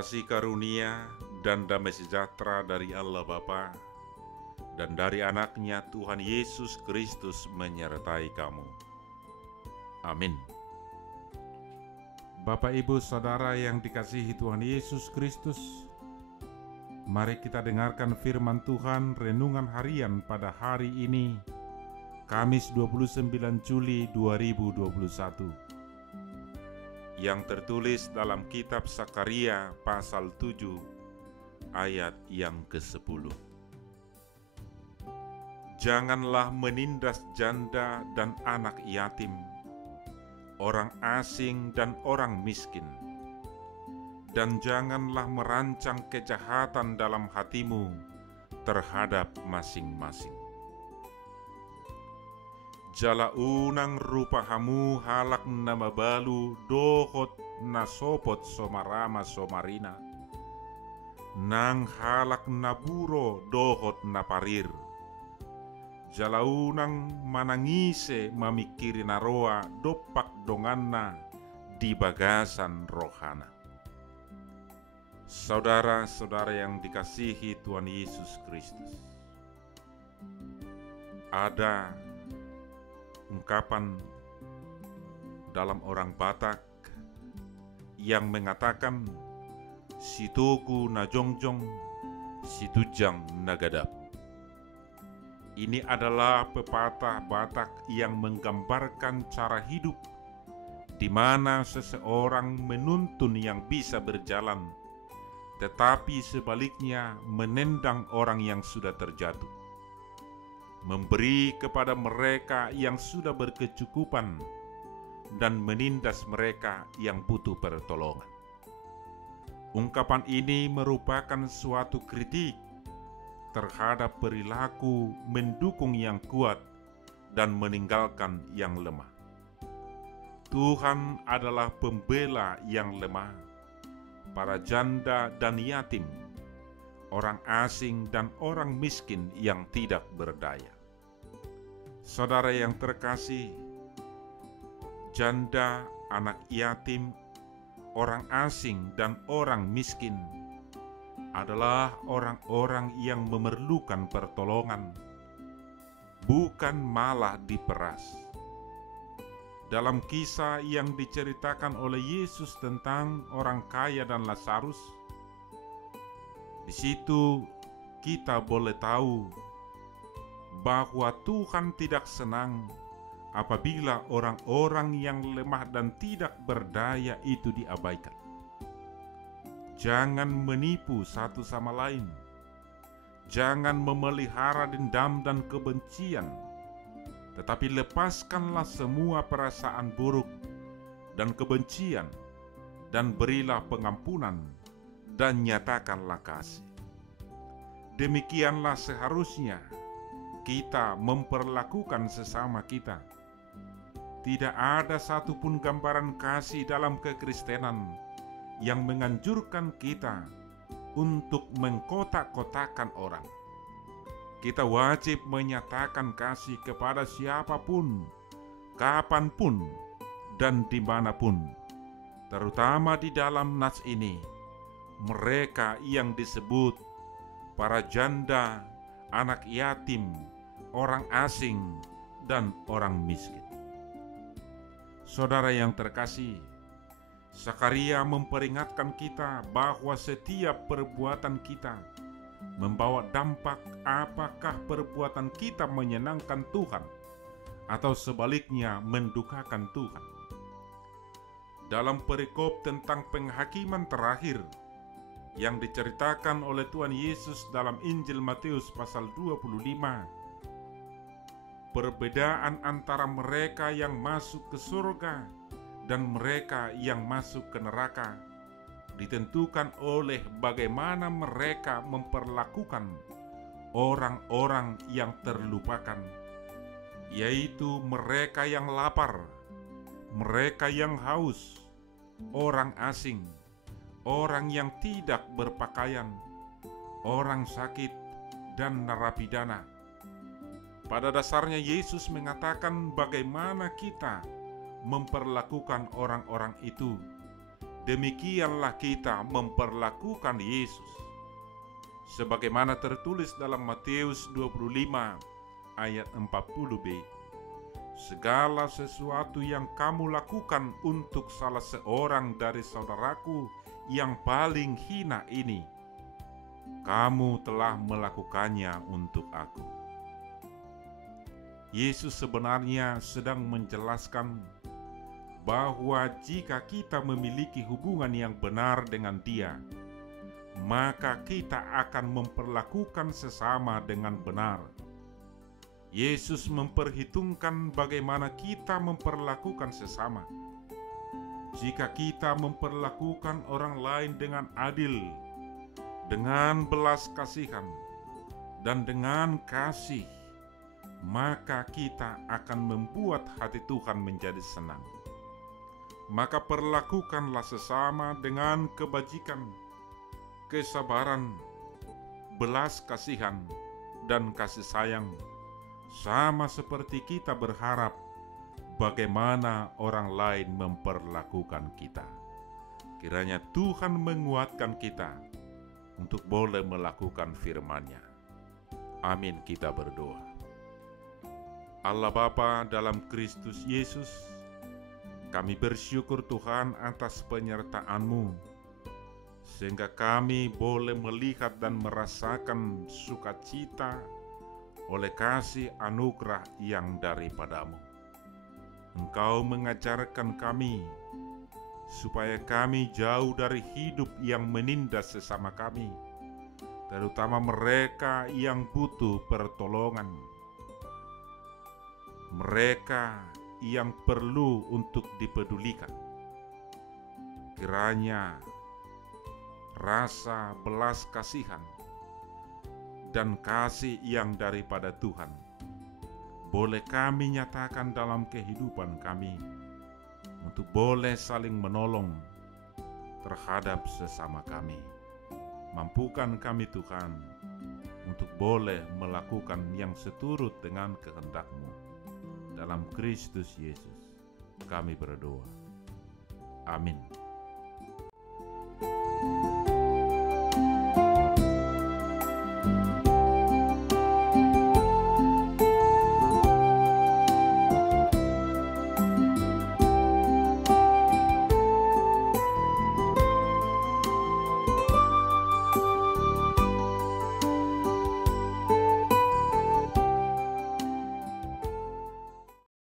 Kasih karunia dan damai sejahtera dari Allah Bapa dan dari anaknya Tuhan Yesus Kristus menyertai kamu. Amin. Bapak, Ibu, Saudara yang dikasihi Tuhan Yesus Kristus, mari kita dengarkan firman Tuhan renungan harian pada hari ini, Kamis 29 Juli 2021, yang tertulis dalam kitab Sakaria pasal 7 ayat yang ke-10. Janganlah menindas janda dan anak yatim, orang asing dan orang miskin, dan janganlah merancang kejahatan dalam hatimu terhadap masing-masing. Jala unang rupahamu halak nama balu dohot nasopot somarama somarina, nang halak naburo dohot naparir. Jala unang manangise mamikiri naroa dopak donganna di bagasan rohana. Saudara-saudara yang dikasihi Tuhan Yesus Kristus, ada ungkapan dalam orang Batak yang mengatakan situgu na jongjong, situjang nagadap. Ini adalah pepatah Batak yang menggambarkan cara hidup di mana seseorang menuntun yang bisa berjalan, tetapi sebaliknya menendang orang yang sudah terjatuh, memberi kepada mereka yang sudah berkecukupan, dan menindas mereka yang butuh pertolongan. Ungkapan ini merupakan suatu kritik terhadap perilaku mendukung yang kuat dan meninggalkan yang lemah. Tuhan adalah pembela yang lemah, para janda dan yatim, orang asing dan orang miskin yang tidak berdaya. Saudara yang terkasih, janda, anak yatim, orang asing dan orang miskin adalah orang-orang yang memerlukan pertolongan, bukan malah diperas. Dalam kisah yang diceritakan oleh Yesus tentang orang kaya dan Lazarus, di situ kita boleh tahu bahwa Tuhan tidak senang apabila orang-orang yang lemah dan tidak berdaya itu diabaikan. Jangan menipu satu sama lain. Jangan memelihara dendam dan kebencian, tetapi lepaskanlah semua perasaan buruk dan kebencian, dan berilah pengampunan, dan nyatakanlah kasih. Demikianlah seharusnya kita memperlakukan sesama kita. Tidak ada satupun gambaran kasih dalam kekristenan yang menganjurkan kita untuk mengkotak-kotakan orang. Kita wajib menyatakan kasih kepada siapapun, kapanpun, dan dimanapun. Terutama di dalam nas ini, mereka yang disebut para janda, anak yatim, orang asing, dan orang miskin. Saudara yang terkasih, Sakaria memperingatkan kita bahwa setiap perbuatan kita membawa dampak, apakah perbuatan kita menyenangkan Tuhan atau sebaliknya mendukakan Tuhan. Dalam perikop tentang penghakiman terakhir yang diceritakan oleh Tuhan Yesus dalam Injil Matius pasal 25, perbedaan antara mereka yang masuk ke surga dan mereka yang masuk ke neraka ditentukan oleh bagaimana mereka memperlakukan orang-orang yang terlupakan, yaitu mereka yang lapar, mereka yang haus, orang asing, orang yang tidak berpakaian, orang sakit, dan narapidana. Pada dasarnya Yesus mengatakan bagaimana kita memperlakukan orang-orang itu, demikianlah kita memperlakukan Yesus. Sebagaimana tertulis dalam Matius 25 ayat 40b. Segala sesuatu yang kamu lakukan untuk salah seorang dari saudaraku yang paling hina ini, kamu telah melakukannya untuk aku. Yesus sebenarnya sedang menjelaskan bahwa jika kita memiliki hubungan yang benar dengan Dia, maka kita akan memperlakukan sesama dengan benar. Yesus memperhitungkan bagaimana kita memperlakukan sesama. Jika kita memperlakukan orang lain dengan adil, dengan belas kasihan, dan dengan kasih, maka kita akan membuat hati Tuhan menjadi senang. Maka perlakukanlah sesama dengan kebajikan, kesabaran, belas kasihan, dan kasih sayang, sama seperti kita berharap bagaimana orang lain memperlakukan kita. Kiranya Tuhan menguatkan kita untuk boleh melakukan firman-Nya. Amin, kita berdoa. Allah Bapa dalam Kristus Yesus, kami bersyukur Tuhan atas penyertaan-Mu, sehingga kami boleh melihat dan merasakan sukacita oleh kasih anugerah yang daripada-Mu. Engkau mengajarkan kami supaya kami jauh dari hidup yang menindas sesama kami, terutama mereka yang butuh pertolongan, mereka yang perlu untuk dipedulikan. Kiranya rasa belas kasihan dan kasih yang daripada Tuhan boleh kami nyatakan dalam kehidupan kami, untuk boleh saling menolong terhadap sesama kami. Mampukan kami Tuhan untuk boleh melakukan yang seturut dengan kehendak-Mu. Dalam Kristus Yesus kami berdoa. Amin.